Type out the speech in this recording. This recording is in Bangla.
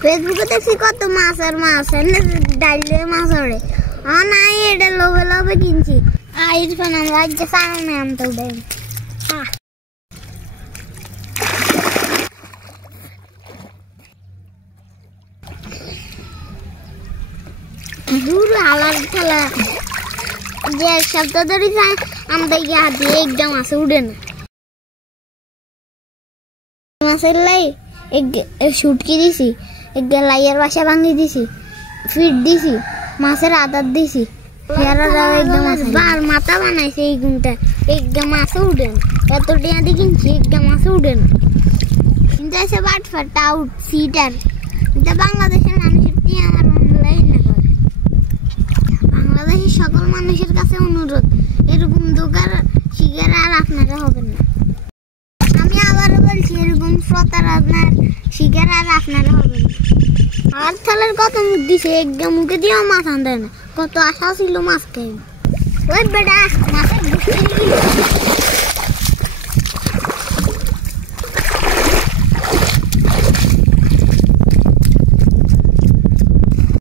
ফেসবুকে দেখছি কত মাছ আর মাছ ডাইলে মাছ ওড়ে নাই এটা লোভে লোভে কিনছি ইরফান আমরা আজ সামনে আনতে উঠে দূর হালার খেলা যে এক সপ্তাহ ধরে আমরা গিয়ে হাতে একদম মাছ উঠে না মাছের লাই শুটকি দিছি লাইয়ের বাসা ভাঙি দিছি ফিট দিছি মাছের আদার দিছি একদম বার মাথা বানাইছে এই গুণটা একদম মাছও উঠে না এত টিয়া দিয়ে কিনছি একদম মাছও উঠে না কিন্তু এসে বাট ফাট আউট সিটার এটা বাংলাদেশের মানুষের টিয়া আমার অনলাইন না করে বাংলাদেশের সকল মানুষের কাছে অনুরোধ এরকম দোকান শিকার আর আপনারা হবেন না আমি আবারও বলছি এরকম প্রতারণার শিকার আর আপনারা হবেন না আর থালার কত মুখ দিছে একদম মুখে দিয়েও মাছ আনতে না কত আশা ছিল মাছ খাই ওই বেটা মাছ